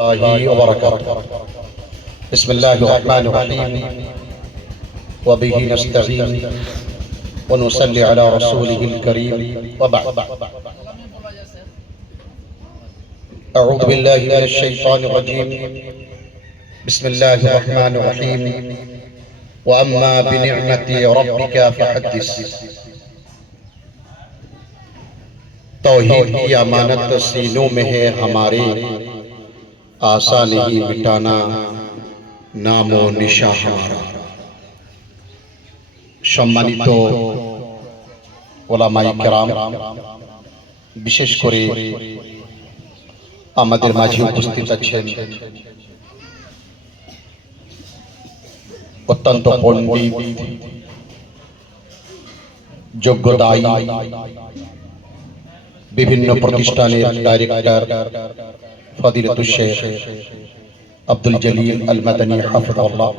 الله وبركاته. بسم الله الرحمن الرحيم وبه نستعين ونصلي على رسوله الكريم وبعد. أعوذ بالله من الشيطان الرجيم. بسم الله الرحمن الرحيم. وأما بنعمة ربك فحدث. तौहीद की अमानत सीनों में है हमारे, आशा नहीं मिटाना नामो निशा हमारा। সম্মানিত ওলামায়ে কেরাম, বিশেষ করে আমাদের মাঝে উপস্থিত আছেন অত্যন্ত পণ্ডিত, যোগ্যদায়ী, বিভিন্ন প্রতিষ্ঠানের ডাইরেক্টর ফদিলাতুল শেখ আব্দুল জলিল আল মাদানী হাফিজাহুল্লাহ,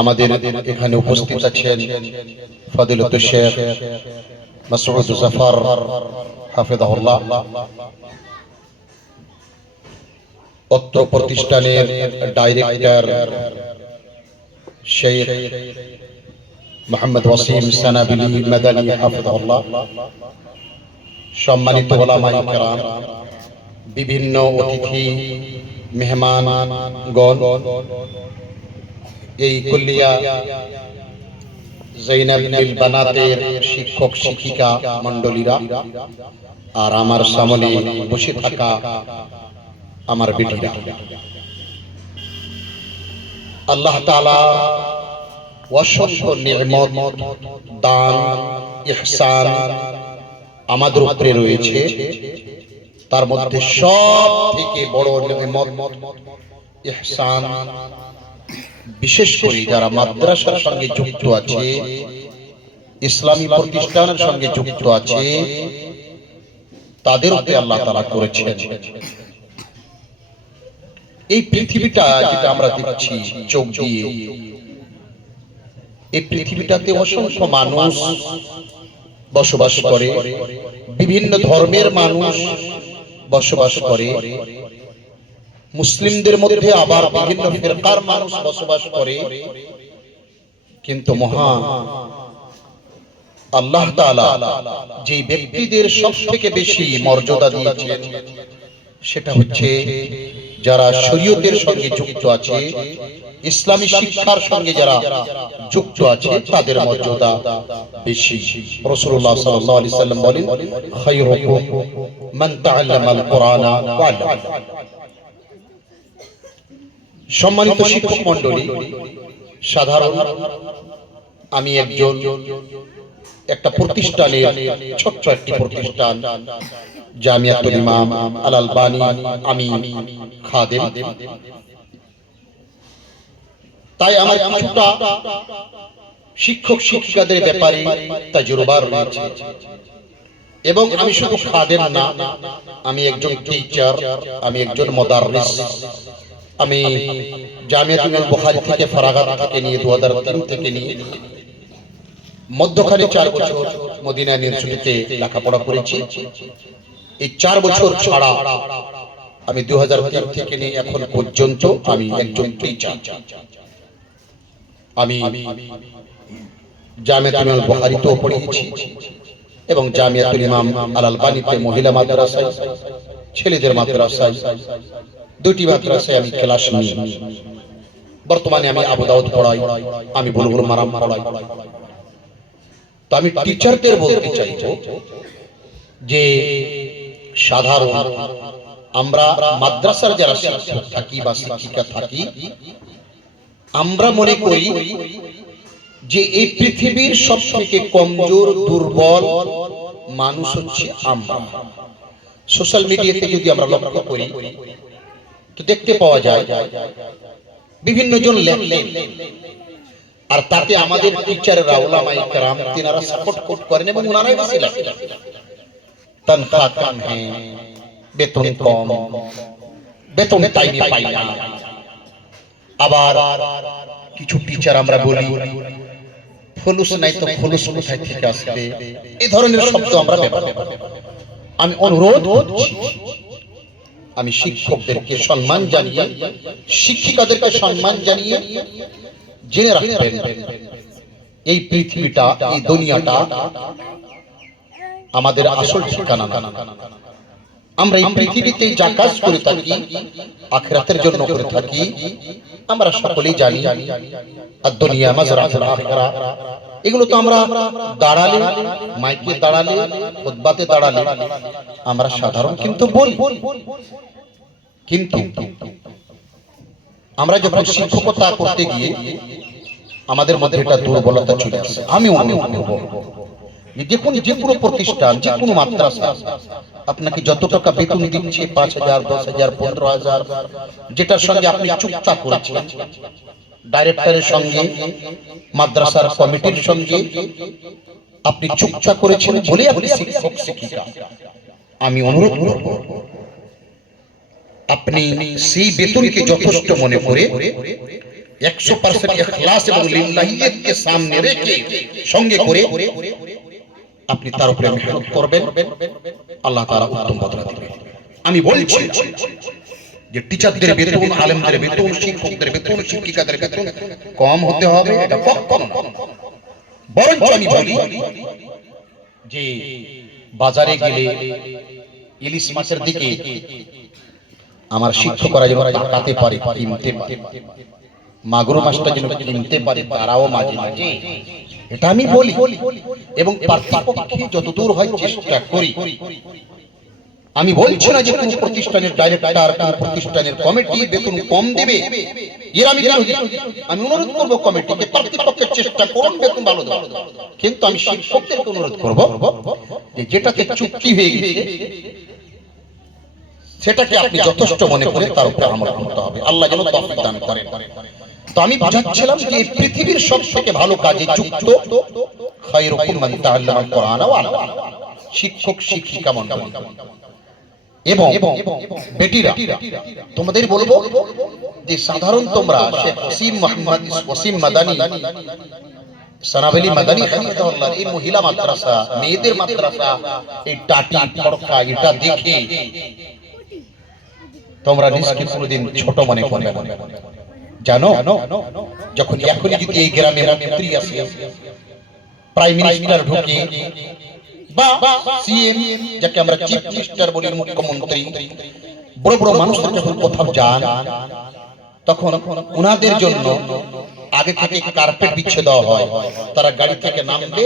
আমাদের এখানে উপস্থিত আছেন ফদিলাতুল শেখ মাসউদ জাফর হাফিজাহুল্লাহ, অত্র প্রতিষ্ঠানের ডাইরেক্টর শেখ মোহাম্মদ ওয়াসিম সানাবিলি মাদানী হাফিজাহুল্লাহ, সম্মানিত ওলামায়ে কেরাম, বিভিন্ন অতিথি মেহমানগণ, এই কুল্লিয়া যায়নাব বিল বানাতের শিক্ষক শিক্ষিকা মণ্ডলীরা, আর আমার সামনে বসে থাকা আমার বেটিরা, আল্লাহ তাআলা অসংখ্য নিয়ামত, দান, ইহসান আমাদের উপরে রয়েছে। তার মধ্যে সব থেকে বড় নিয়ামত, ইহসান, বিশেষ করে যারা মাদ্রাসার সঙ্গে যুক্ত আছে, ইসলামী প্রতিষ্ঠানের সঙ্গে যুক্ত আছে, তাদের উপরে আল্লাহ তাআলা করেছেন। এই পৃথিবীটা যেটা আমরা দেখছি চোখ দিয়ে, এই পৃথিবীটাতে অসংখ্য মানুষ বসবাস করে, বিভিন্ন ধর্মের মানুষ বসবাস করে, মুসলিমদের মধ্যে আবার বিভিন্ন ফিরকার মানুষ বসবাস করে। কিন্তু মহান আল্লাহ তাআলা যে ব্যক্তিদের সবথেকে বেশি মর্যাদা দিয়েছেন, সেটা হচ্ছে যারা শরীয়তের সঙ্গে যুক্ত আছে, ইসলামী শিক্ষার সঙ্গে যারা যুক্ত আছে, তাদের মর্যাদা বেশি। রাসূলুল্লাহ সাল্লাল্লাহু আলাইহি সাল্লাম বলেন, খায়রুকুম মান তাআল্লামাল কুরআনা ওয়া আল্লামা। সম্মানিত শিক্ষক মণ্ডলী, সাধারণ আমি একজন একটা প্রতিষ্ঠানের, ছোট্ট একটি প্রতিষ্ঠান জামিয়াতুল ইমাম আল আলবানী, আমি খাদেম। তাই আমার কিছুটা শিক্ষক শিক্ষিকাদের ব্যাপারে তাজরুবা রয়েছে, এবং আমি শুধু খাদেম না, আমি একজন টিচার, আমি একজন মুদাররিস। আমি জামিয়াতুল বুখারী থেকে ফারাগাত থেকে নিয়ে 2003 থেকে নিয়ে মধ্যখানে 4 বছর মদিনা ইউনিভার্সিটিতে লেখাপড়া করেছি। এই 4 বছর ছাড়া আমি 2003 থেকে নিয়ে এখন পর্যন্ত আমি একজন টিচার। আমি জামিয়াতুল বুখারীতেও পড়িয়েছি এবং জামিয়াতুল ইমাম আল আলবানীতে মহিলা মাদ্রাসায়, ছেলেদের মাদ্রাসায়, দুটি মাদ্রাসায় আমি ক্লাস নিই। বর্তমানে আমি আবু দাউদ পড়াই, আমি বুলুগুল মারাম পড়াই। তো আমি টিচারদের বলতে চাইবো যে সাধারণ আমরা মাদ্রাসার যারা শিক্ষক থাকি বা শিক্ষিকা থাকি, আমরা মনে করি যে এই পৃথিবীর সবথেকে কমজোর, দুর্বল মানুষ হচ্ছে আমরা। সোশ্যাল মিডিয়াতে যদি আমরা লক্ষ্য করি তো দেখতে পাওয়া যায় বিভিন্ন জন লেখলেন, আর তাতে আমাদের টিচাররা, উলামায়ে কেরাম, তিনারা সাপোর্ট করেন এবং ওনারাই বেশি লেখেন। তনখা কম হ্যাঁ, বেতন কম, বেতন টাইমে পাই না। আবার কিছু টিচার আমরা বলি ফুলুস নাই তো ফুলুস কোথায় থেকে আসবে, এই ধরনের শব্দ আমরা ব্যবহার করি। আমি অনুরোধ করছি, আমি শিক্ষকদেরকে সম্মান জানিয়ে, শিক্ষিকাদেরকে সম্মান জানিয়ে জেনে রাখবেন, এই পৃথিবীটা, এই দুনিয়াটা আমাদের আসল ঠিকানা না। আমরা এই পৃথিবীতে যা কাজ করে থাকি আখিরাতের জন্য করে থাকি, আমরা সকলেই জানি। আর দুনিয়া মাজরাতুল আখিরা, এগুলো তো আমরা দাঁড়ালে, মাইকে দাঁড়ালে, খুতবাতে দাঁড়ালে আমরা সাধারণ কিন্তু বলি, কিন্তু আমরা যখন শিক্ষকতা করতে গিয়ে আমাদের মধ্যে একটা দুর্বলতা চলে আসে। আমি দেখুন, যে কোনো প্রতিষ্ঠান, যে কোনো মাদ্রাসা আপনাকে যত টাকা বেতন দিচ্ছে, 5,000, 10,000, 15,000, যেটার সঙ্গে আপনি চুক্তা করেছেন, ডাইরেক্টরের সঙ্গে, মাদ্রাসার কমিটির সঙ্গে আপনি চুক্তা করেছেন বলে আপনি শিক্ষক শিক্ষিকা। আমি অনুরোধ করব, আপনি সেই বেতনকে যথেষ্ট মনে করে 100% ইখলাস এবং লিল্লাহিয়তকে সামনে রেখে সঙ্গে করে আপনি তার উপরে মেহনত করবেন, আল্লাহ তাআলা উত্তম বদলা দিবেন। আমি বলছি যে টিচারদের বেতন, আলেমদের বেতন, শিক্ষকদের বেতন, শিক্ষিকাদের বেতন কম হতে হবে, এটা কখনো না। বরঞ্চ আমি বলি যে বাজারে গেলে ইলিশ মাছের দিকে আমার শিক্ষকরা যেন তাকাতে পারে, কিনতে পারে, মাগুর মাছটা যেন কিনতে পারে, তারাও মাঝে মাঝে, এটা আমি বলি। এবং পার্থপক্ষে যতদূর হয় চেষ্টা করি। আমি বলছি না যে কোন প্রতিষ্ঠানের ডাইরেক্টর, কোন প্রতিষ্ঠানের কমিটি বেতন কম দেবে, এর আমি বিরোধী। আমি অনুরোধ করব কমিটিকে পার্থপক্ষে চেষ্টা করুন বেতন ভালো দেওয়ার। কিন্তু আমি শিক্ষকদেরকে অনুরোধ করব যে যেটাতে চুক্তি হয়ে গেছে সেটাকে আপনি যথেষ্ট মনে করে তার উপরে আমল করতে হবে। আল্লাহ যেন তৌফিক দান করেন। তো আমি বুঝাচ্ছিলাম যে পৃথিবীর সবথেকে ভালো কাজে যুক্ত খায়রুকুম মান তাআল্লামাল কোরআন ওয়া আল্লামা, শিক্ষক শিক্ষিকা মণ্ডলী। এবং বেটিরা, তোমাদের বলবো যে সাধারণ তোমরা শেখ ওসিম মাদানী, সানাবেলি মাদানী হাফিজাহুল্লাহ, এই মহিলা মাদ্রাসা, মেয়েদের মাদ্রাসা, এই টাটি ফড়কা, এটা দেখে তোমরা নিজকে কোনোদিন ছোট মনে করবে না। জানো, যখন এখনই যদি এই গ্রামে মন্ত্রী আসে, প্রাইম মিনিস্টার ঢুকে, বা সিএম, যাকে আমরা চিফ মিনিস্টার বলি, মুখ্যমন্ত্রী, বড় বড় মানুষরা যখন কোথাও যান, তখন ওনাদের জন্য আগে থেকে কার্পেট বিছিয়ে দেওয়া হয়। তারা গাড়ি থেকে নামবে,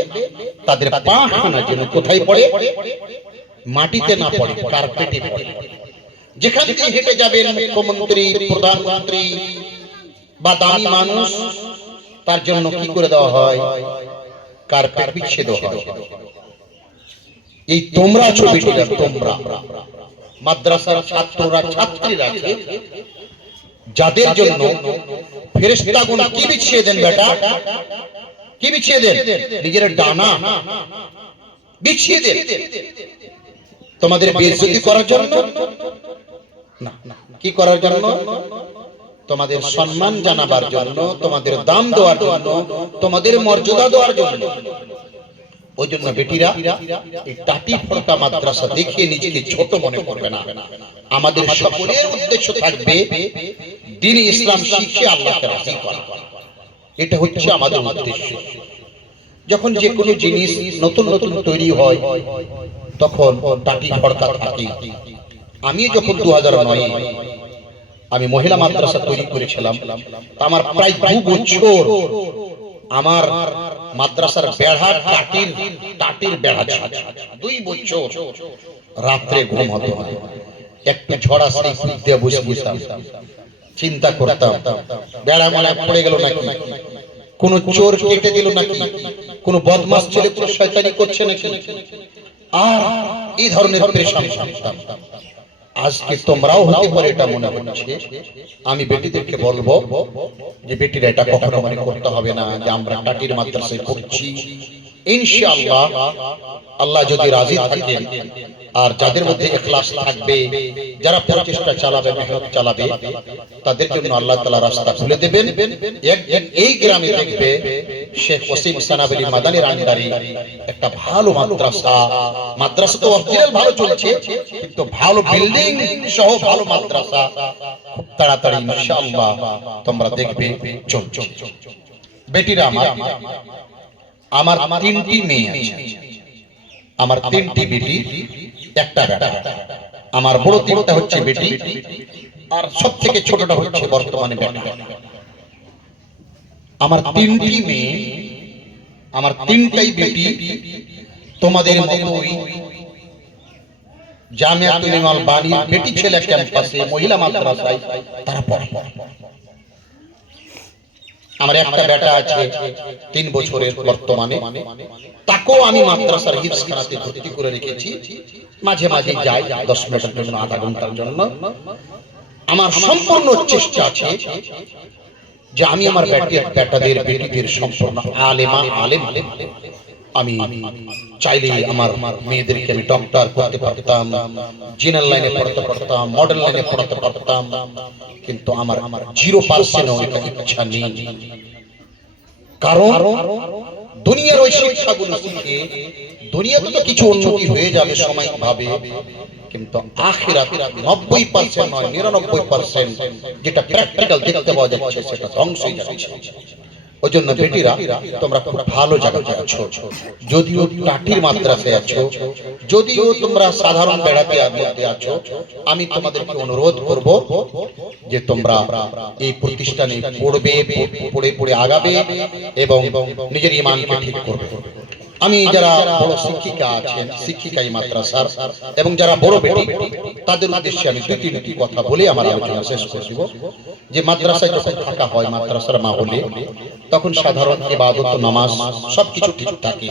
তাদের পা খানা যেন কোথায় পড়ে, মাটিতে না পড়ে, কার্পেটে পড়ে। যেখান থেকে হেঁটে যাবেন মুখ্যমন্ত্রী, প্রধানমন্ত্রী বা দামি মানুষ, তার জন্য কি করে দেওয়া হয়, কার্পেট বিছিয়ে দেওয়া হয়। এই তোমরা আছো বেটিরা, তোমরা মাদ্রাসার ছাত্ররা, ছাত্রীরা আছে, যাদের জন্য ফেরেশতাগণ কি বিছিয়ে দেন বেটা, কি বিছিয়ে দেন, নিজের ডানা বিছিয়ে দেন। তোমাদের বেইজ্জতি করার জন্য না, কি করার জন্য, তোমাদের সম্মান জানাবার জন্য, তোমাদের দাম দেওয়ার জন্য, তোমাদের মর্যাদা দেওয়ার জন্য। ওই জন্য বেটিরা এই টাটি ফড়কা মাদ্রাসা দেখে নিজেকে ছোট মনে করবে না। আমাদের সকলের উদ্দেশ্য থাকবে দ্বীন ইসলাম শিখে আল্লাহকে রাজি করা, এটা হচ্ছে আমাদের উদ্দেশ্য। যখন যে কোনো জিনিস নতুন নতুন তৈরি হয় তখন টাটি ফড়কা থাকে। আমি যখন 2009 আমি মহিলা মাদ্রাসা তৈরি করেছিলাম, আমার প্রায় 2 বছর আমার মাদ্রাসার বেড়া টাটির বেড়া ছিল। 2 বছর রাত্রে ঘুম হতো না, একটু ঝড় আসলে দিয়ে বসে বসতাম, চিন্তা করতাম বেড়া মানে পড়ে গেল নাকি, কোন চোর কেটে দিল নাকি, কোন বদমাশ ছেলে শয়তানি করছে নাকি, আর এই ধরনের পরেশানি থাকতাম। আজকে তোমরাও হতে পারে এটা মনে হচ্ছে। আমি বেটিদেরকে বলবো যে বেটিরা এটা কখনো মনে করতে হবে না যে আমরা টাটির মাদ্রাসায় পড়ছি। ইনশাআল্লাহ আল্লাহ যদি রাজি থাকেন আর যাদের মধ্যে ইখলাস থাকবে, যারা প্রচেষ্টা চালাবে, মেহনত চালাবে, তাদের জন্য আল্লাহ তাআলা রাস্তা খুলে দেবেন। একদিন এই গ্রামে দেখবে শেখ ওসিম সানাবলী মাদানীর আন্ডারে একটা ভালো মাদ্রাসা তো অরিজিনাল ভালো চলছে, কিন্তু ভালো বিল্ডিং সহ ভালো মাদ্রাসা খুব তাড়াতাড়ি ইনশাআল্লাহ তোমরা দেখবে চলছে। বেটিরা আমার তিনটি মেয়ে আছে, আমার তিনটি বেটি, একটা বেটা। আমার বড় তিনটা হচ্ছে বেটি, আর সব থেকে ছোটটা হচ্ছে বর্তমানে বেটা। আমার তিনটি মেয়ে, আমার তিনটাই বেটি তোমাদের মতোই জামিয়াতুল ইমাম বাণীর বেটি ছেলে ক্যাম্পাসে মহিলা মাদ্রাসায় তারা পড়ে। আমার একটা বেটা আছে 3 বছরের বর্তমানে, তাকেও আমি মাদ্রাসার হিফজখানাতে ভর্তি করে রেখেছি। মাঝে মাঝে যাই 10 মিনিটের জন্য, আধা ঘন্টার জন্য। আমার সম্পূর্ণ চেষ্টা আছে যে আমি আমার বেটিদের সম্পূর্ণ আলেম আমি চাইলে আমার মেয়েদেরকে আমি ডক্টর করতে পারতাম, জিনাল লাইনে পড়াতে পারতাম, মডেল লাইনে পড়াতে পারতাম, কিন্তু আমার 0% এটা ইচ্ছা নেই। কারণ দুনিয়ার ওই শিক্ষাগুলো শিখে দুনিয়াতে তো কিছু উন্নতি হয়ে যাবে সাময়িকভাবে, কিন্তু আখিরাতে 90% নয় 99% যেটা প্র্যাকটিক্যাল দেখতে পাওয়া যাচ্ছে সেটা ধ্বংস হয়ে যাচ্ছে। ওইজন্য বেটিরা তোমরা খুব ভালো জায়গায় আছো, যদিও টাটির মাদ্রাসায় আছো, যদিও তোমরা সাধারণ বেড়াতে মধ্যে আছো, আমি তোমাদেরকে অনুরোধ করব যে তোমরা এই প্রতিষ্ঠানে পড়বে, পড়ে আগাবে এবং নিজের ঈমানকে ঠিক করবে। আমি যারা বড় শিক্ষিকা আছেন, শিক্ষিকা এই মাদ্রাসার, এবং যারা বড় বেটি, তাদের উদ্দেশ্যে আমি দুটি কথা বলে আমার আলোচনা শেষ করে দেব। যে মাদ্রাসায় যখন থাকা হয়, মাদ্রাসার মাহলে, তখন সাধারণ ইবাদত, নামাজ সবকিছু ঠিক থাকে,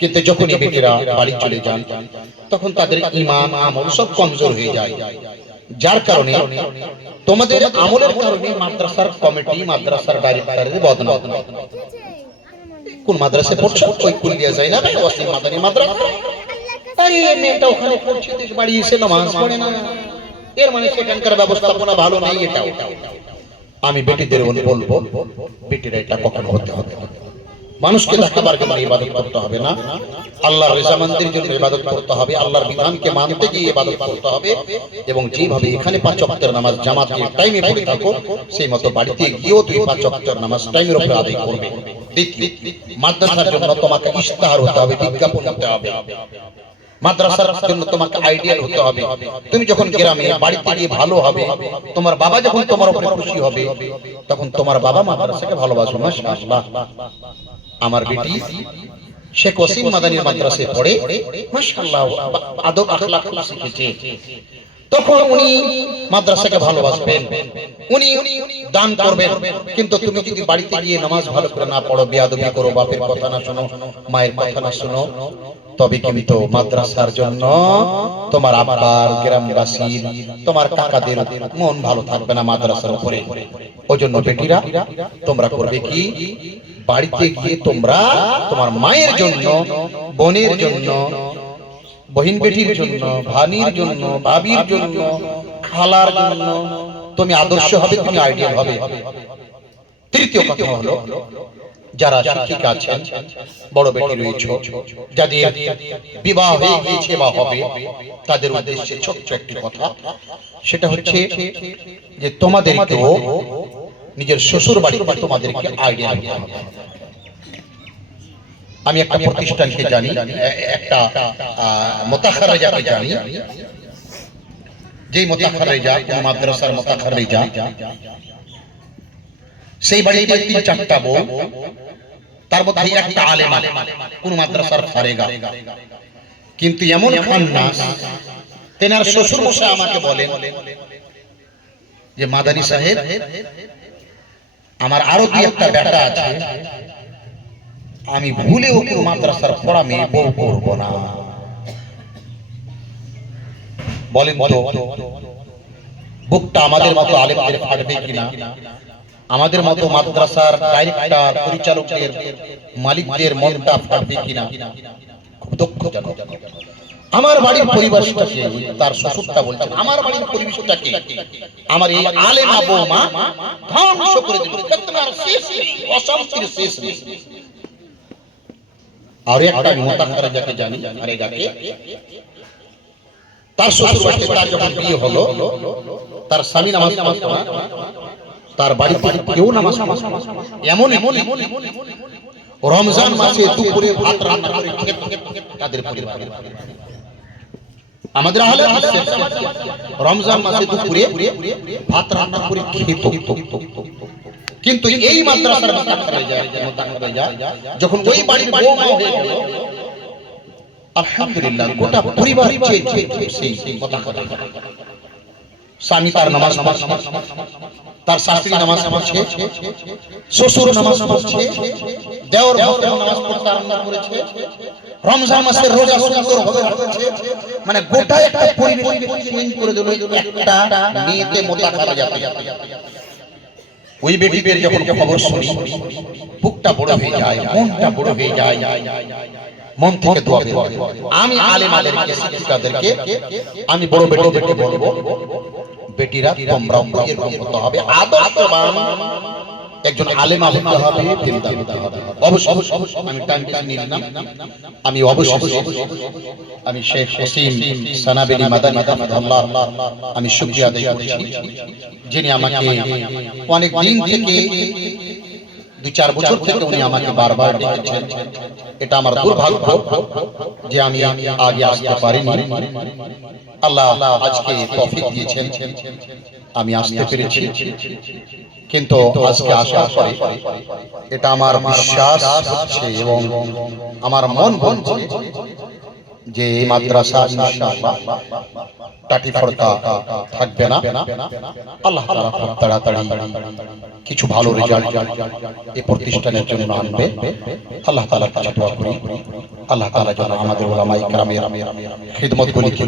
কিন্তু যখন এই বেটিরা বাড়ি চলে যান তখন তাদের ঈমান আমল সব কমজোর হয়ে যায়। যার কারণে তোমাদের আমলের কারণে মাদ্রাসার কমিটি, মাদ্রাসার ডাইরেক্টরের বদনাম। কোন মাদ্রাসায় পড়ছো? ওই কুলিয়া যায়না ওয়াসিম মাদানী মাদ্রাসা। আরে মেয়েটা ওখানে পড়ছে, বাড়ি এসে নামাজ পড়ে না, এর মানে সেখানকার ব্যবস্থাপনা ভালো নাই। এটাও আমি বেটিদের বলবো, বেটিরা এটা কখনো হতে হবে না। মানুষকে দেখাবার জন্য ইবাদত করতে হবে না, আল্লাহর রেজামন্দির জন্য ইবাদত করতে হবে, আল্লাহর বিধানকে মানতে গিয়ে ইবাদত করতে হবে। এবং যেভাবে এখানে 5 ওয়াক্তের নামাজ জামাতের টাইমে পড়ে থাকো, সেই মতো বাড়িতে গিয়েও তুই 5 ওয়াক্তের নামাজ টাইমের উপরে আদায় করবে। মাদ্রাসার জন্য তোমাকে ইশতেহার হতে হবে, বিজ্ঞাপন হতে হবে, মাদ্রাসার জন্য তোমাকে আইডিয়াল হতে হবে। তুমি যখন গ্রামে বাড়িতে গিয়ে ভালো হবে, তোমার বাবা যখন তোমার উপরে খুশি হবে, তখন তোমার বাবা মাদ্রাসাকে ভালোবাসবে। মাশাআল্লাহ, আমার বেটি শেখ ওসিম মাদানীর মাদ্রাসায় পড়ে, মাশাআল্লাহ আদব আখলাক শিখেছে। তখন উনি মাদ্রাসাকে ভালোবাসবেন, উনি দান করবেন। কিন্তু তুমি যদি বাড়িতে গিয়ে নামাজ ভালো করে না পড়ো, বেয়াদবি করো, বাপের কথা না শোনো, মায়ের কথা না শোনো, তবে কিন্তু মাদ্রাসার জন্য তোমার আব্বার, গ্রামবাসীর, তোমার কাকাদের মন ভালো থাকবে না মাদ্রাসার উপরে। ওইজন্য বেটিরা তোমরা করবে কি, বাড়িতে গিয়ে তোমরা তোমার মায়ের জন্য, বোনের জন্য, বহিন বেটির জন্য, ভানির জন্য, ভাবির জন্য, খালার জন্য তুমি আদর্শ হবে, তুমি আইডিয়াল হবে। তৃতীয় কথা হলো, যারা শিক্ষিকা আছেন, বড় বেটি রয়েছে, যাদের বিবাহ হয়ে গিয়েছে বা হবে, তাদের উদ্দেশ্যে ছোট্ট একটি কথা, সেটা হচ্ছে যে তোমাদেরকেও নিজের শ্বশুর বাড়িতে তোমাদেরকে আইডিয়াল হতে হবে। আমি একটা প্রতিষ্ঠানকে জানি, একটা মুতাখাররিজাকে জানি, যেই মুতাখাররিজা, কোন মাদ্রাসার মুতাখাররিজা, সেই বাড়িতে 3-4টা বউ, তার মধ্যে একটা আলেমা, কোন মাদ্রাসার ফারেগা। কিন্তু এমন খান্নাস, তেনার শ্বশুর মশাই আমাকে বলেন যে মাদানী সাহেব, আমার আরো 2-একটা বেটা আছে, আমি ভুলেও কেউ মাদ্রাসার পড়া মেয়ে বউ করবো না। বলেন তো বুকটা আমাদের মতো আলেমদের ফাটবে কিনা, আমাদের মতো মাদ্রাসার ডাইরেক্টর, পরিচালকদের, মালিকদের মনটা ফাটবে কিনা? খুব দুঃখজনক। আমার বাড়ির পরিবেশটাকে, তার শ্বশুরটা বলছেন আমার বাড়ির পরিবেশটাকে আমার এই আলেমা বৌমা ধ্বংস করে দিল, বেদনার শেষ নেই, অশান্তির শেষ নেই। আর একটা মোতাহারা যাকে জানি, আরে যাকে তার শ্বশুর বাড়িতে তার যখন বিয়ে হলো, তার স্বামী নামাজ পড়তো না, তার বাড়িতে কেউ নামাজ পড়তো না। এমন রমজান মাসে দুপুরে ভাত রান্না করে খেত তাদের পরিবার। আমাদের আহলে হাদিস রমজান মাসে দুপুরে ভাত রান্না করে খেত। কিন্তু এই মাদ্রাসার মোতাহারা যায়, যখন ওই বাড়ির বৌমা হয়ে গেল, আলহামদুলিল্লাহ গোটা পরিবার সেই মোতাহারা। স্বামী তার নামাজ পড়ছে, তার শাশুড়ি নামাজ পড়ছে, শ্বশুর নামাজ পড়ছে, দেওর ভাতে নামাজ পড়তে আরম্ভ করেছে, রমজান মাসের রোজা সুন্দরভাবে হচ্ছে। মানে গোটা একটা পরিবেশ চেঞ্জ করে দিল একটা মেয়েতে মোতাহারা যাতে। ওই বেটিদের যখন খবর শুনি, বুকটা বড় হয়ে যায়, মনটা বড় হয়ে যায়, মন থেকে দোয়া বের হয়। আমি আলেমাদেরকে, শিক্ষিকাদেরকে আমি বড় বেটিদেরকে বলবো, বেটিরা তোমরা এরকম হতে হবে, আদর্শবান একজন আলেমা হতে হবে, চিন্তা করতে হবে। অবশ্যই আমি টাইম নিয়ে নিলাম, আমি অবশ্যই আমি শেখ হোসেন সানাবেলি মাদানী হাফিজাহুল্লাহ আমি শুকরিয়া আদায় করছি, যিনি আমাকে অনেক দিন থেকে 2-4 বছর থেকে উনি আমাকে বারবার ডেকেছেন। এটা আমার দুর্ভাগ্য যে আমি আগে আসতে পারিনি। আল্লাহ আজকে তৌফিক দিয়েছেন, আমি আসতে পেরেছি। কিন্তু আজকে আসার পরে এটা আমার বিশ্বাস হচ্ছে এবং আমার মন বলছে যে এই মাদ্রাসা ইনশাআল্লাহ টাটি ফড়কা থাকবে না। আল্লাহ তাআলা খুব তাড়াতাড়ি কিছু ভালো রেজাল্ট এই প্রতিষ্ঠানের জন্য আনবে। আল্লাহ তাআলার কাছে দোয়া করি, আল্লাহ তাআলা যেন আমাদের উলামায়ে কেরামের খিদমতগুলিকে